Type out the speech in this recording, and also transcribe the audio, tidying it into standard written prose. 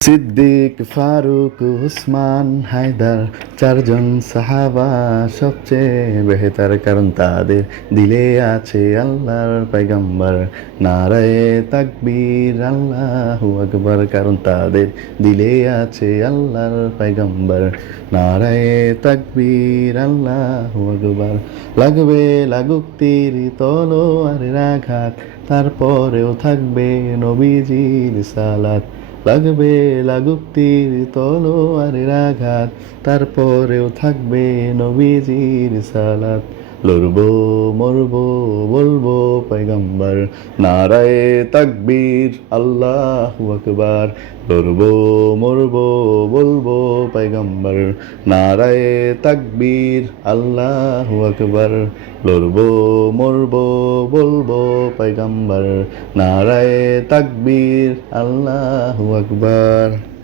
সিদ্দিক, ফারুক, উসমান, হায়দার, চারজন সাহাবা সবচেয়ে বেহতার, কারণ তাদের দিলে আছে আল্লাহর পয়গম্বর। নারায়ে তাকবীর, আল্লাহু আকবার, কারণ তাদের দিলে আছে আল্লাহর পয়গম্বর। নারায়ে তাকবীর, আল্লাহু আকবার। লাগবে লাগুক তীর তলোয়ারের আঘাত, তারপরেও থাকবে নবীজির সালাত। লাগবে লাগুক তীর তলোয়ারের আঘাত, তারপরেও থাকবে নবীজির সালাত। লড়বো মরবো বলবো পয়গম্বর। নারায়ে তাকবীর, আল্লাহু আকবার। লড়বো মরবো বলবো পয়গম্বর। নারায়ে তাকবীর, আল্লাহু আকবার। লড়বো মরবো বলবো পয়গম্বর। নারায়ে তাকবীর, আল্লাহু আকবার।